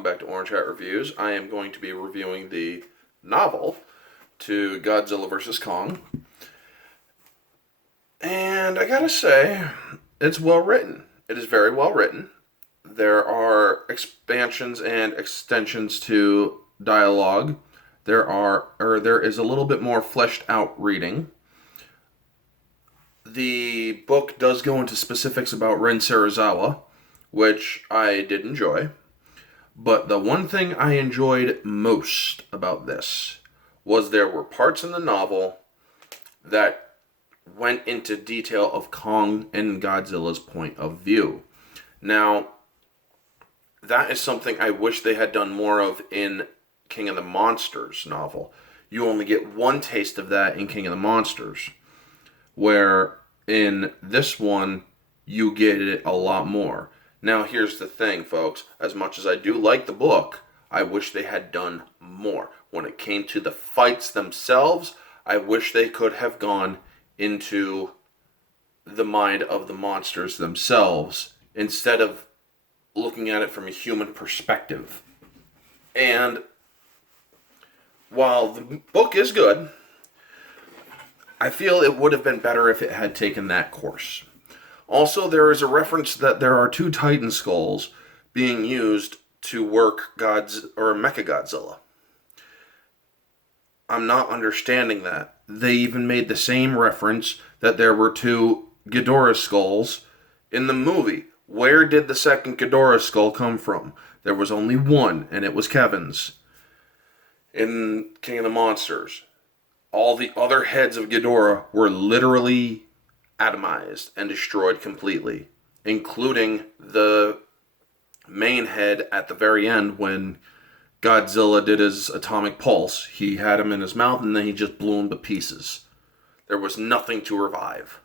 welcome back to Orange Hat Reviews. I am going to be reviewing the novel to Godzilla vs. Kong. And I gotta say, it's well written. It is very well written. There are expansions and extensions to dialogue. There is a little bit more fleshed out reading. The book does go into specifics about Ren Serizawa, which I did enjoy. But the one thing I enjoyed most about this was there were parts in the novel that went into detail of Kong and Godzilla's point of view. Now, that is something I wish they had done more of in King of the Monsters novel. You only get one taste of that in King of the Monsters, where in this one, you get it a lot more. Now, here's the thing, folks. As much as I do like the book, I wish they had done more. When it came to the fights themselves, I wish they could have gone into the mind of the monsters themselves instead of looking at it from a human perspective. And while the book is good, I feel it would have been better if it had taken that course. Also, there is a reference that there are two Titan skulls being used to work Mechagodzilla. I'm not understanding that. They even made the same reference that there were two Ghidorah skulls in the movie. Where did the second Ghidorah skull come from? There was only one, and it was Kevin's. In King of the Monsters, all the other heads of Ghidorah were literally atomized and destroyed completely, including the main head at the very end when Godzilla did his atomic pulse. He had him in his mouth and then he just blew him to pieces. There was nothing to revive.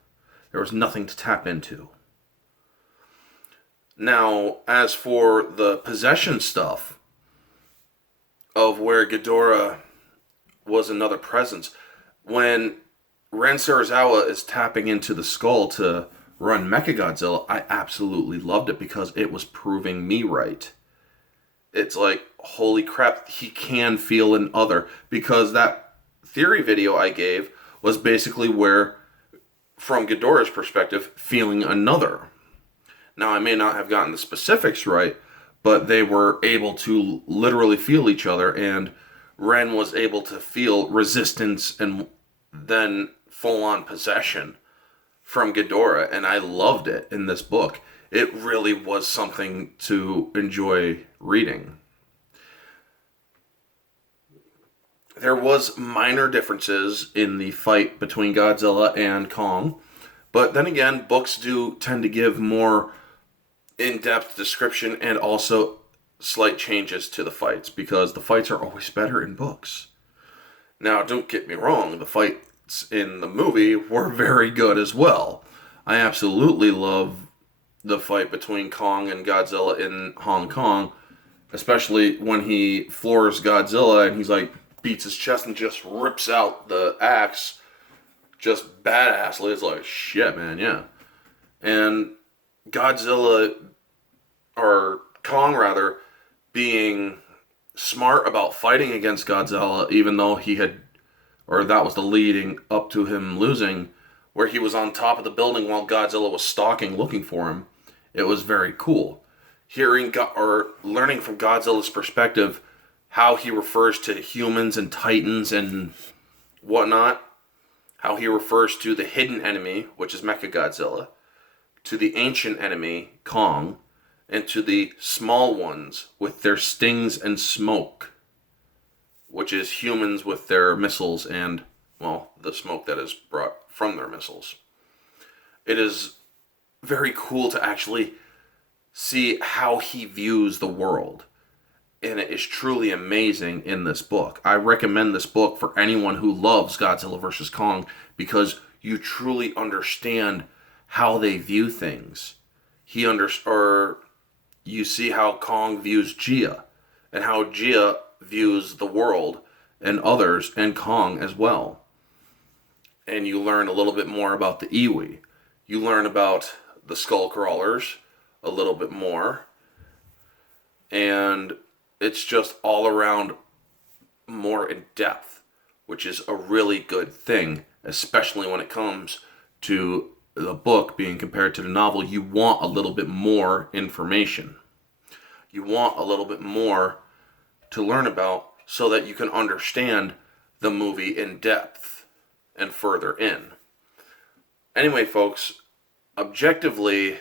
There was nothing to tap into. Now, as for the possession stuff of where Ghidorah was another presence, when Ren Serizawa is tapping into the skull to run Mechagodzilla, I absolutely loved it because it was proving me right. It's like, holy crap, he can feel an other. Because that theory video I gave was basically where, from Ghidorah's perspective, feeling another. Now, I may not have gotten the specifics right, but they were able to literally feel each other, and Ren was able to feel resistance and then full-on possession from Ghidorah, and I loved it in this book. It really was something to enjoy reading. There was minor differences in the fight between Godzilla and Kong, but then again, books do tend to give more in-depth description and also slight changes to the fights, because the fights are always better in books. Now, don't get me wrong, the fights in the movie were very good as well. I absolutely love the fight between Kong and Godzilla in Hong Kong, especially when he floors Godzilla and he's like, beats his chest and just rips out the axe, just badassly. It's like, shit, man, yeah. And Godzilla, or Kong rather, being smart about fighting against Godzilla, even though he had, or that was the leading up to him losing, where he was on top of the building while Godzilla was stalking, looking for him. It was very cool. Learning from Godzilla's perspective how he refers to humans and titans and whatnot, how he refers to the hidden enemy, which is Mechagodzilla, to the ancient enemy, Kong, and to the small ones with their stings and smoke, which is humans with their missiles and, well, the smoke that is brought from their missiles. It is very cool to actually see how he views the world, and it is truly amazing in this book. I recommend this book for anyone who loves Godzilla vs. Kong, because you truly understand how they view things. You see how Kong views Gia, and how Gia views the world and others, and Kong as well. And you learn a little bit more about the Iwi. You learn about the skull crawlers a little bit more. And it's just all around more in depth, which is a really good thing, especially when it comes to the book being compared to the novel. You want a little bit more information. You want a little bit more to learn about so that you can understand the movie in depth and further in. Anyway, folks, objectively,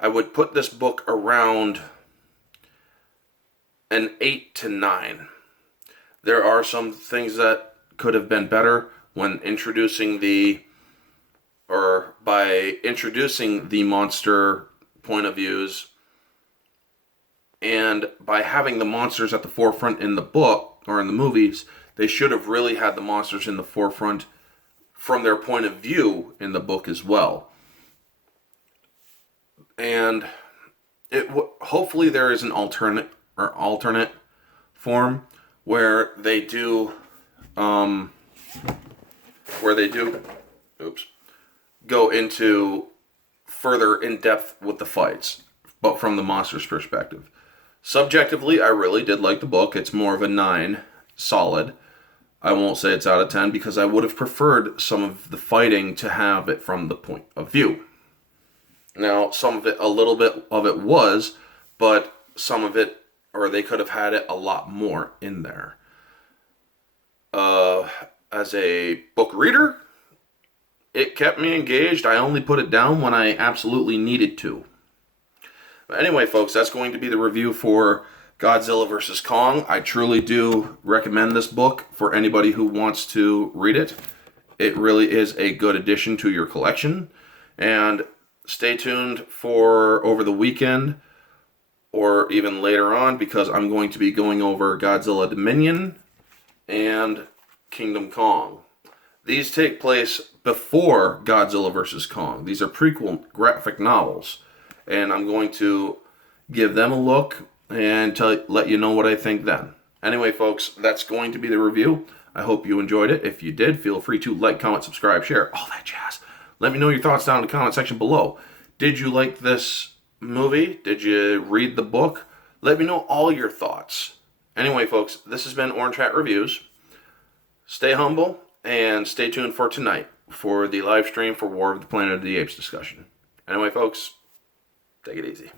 I would put this book around an 8 to 9. There are some things that could have been better when by introducing the monster point of views, and by having the monsters at the forefront in the book or in the movies. They should have really had the monsters in the forefront from their point of view in the book as well. And hopefully there is an alternate form where they do go into further in depth with the fights, but from the monster's perspective. Subjectively, I really did like the book. It's more of a 9, solid. I won't say it's out of 10 because I would have preferred some of the fighting to have it from the point of view. Now, a little bit of it was, but some of it, or they could have had it a lot more in there. As a book reader, it kept me engaged. I only put it down when I absolutely needed to. But anyway, folks, that's going to be the review for Godzilla vs. Kong. I truly do recommend this book for anybody who wants to read it. It really is a good addition to your collection. And stay tuned for over the weekend or even later on, because I'm going to be going over Godzilla Dominion and Kingdom Kong. These take place before Godzilla vs. Kong. These are prequel graphic novels. And I'm going to give them a look and let you know what I think then. Anyway, folks, that's going to be the review. I hope you enjoyed it. If you did, feel free to like, comment, subscribe, share, all that jazz. Let me know your thoughts down in the comment section below. Did you like this movie? Did you read the book? Let me know all your thoughts. Anyway, folks, this has been Orange Hat Reviews. Stay humble and stay tuned for tonight for the live stream for War of the Planet of the Apes discussion. Anyway, folks, take it easy.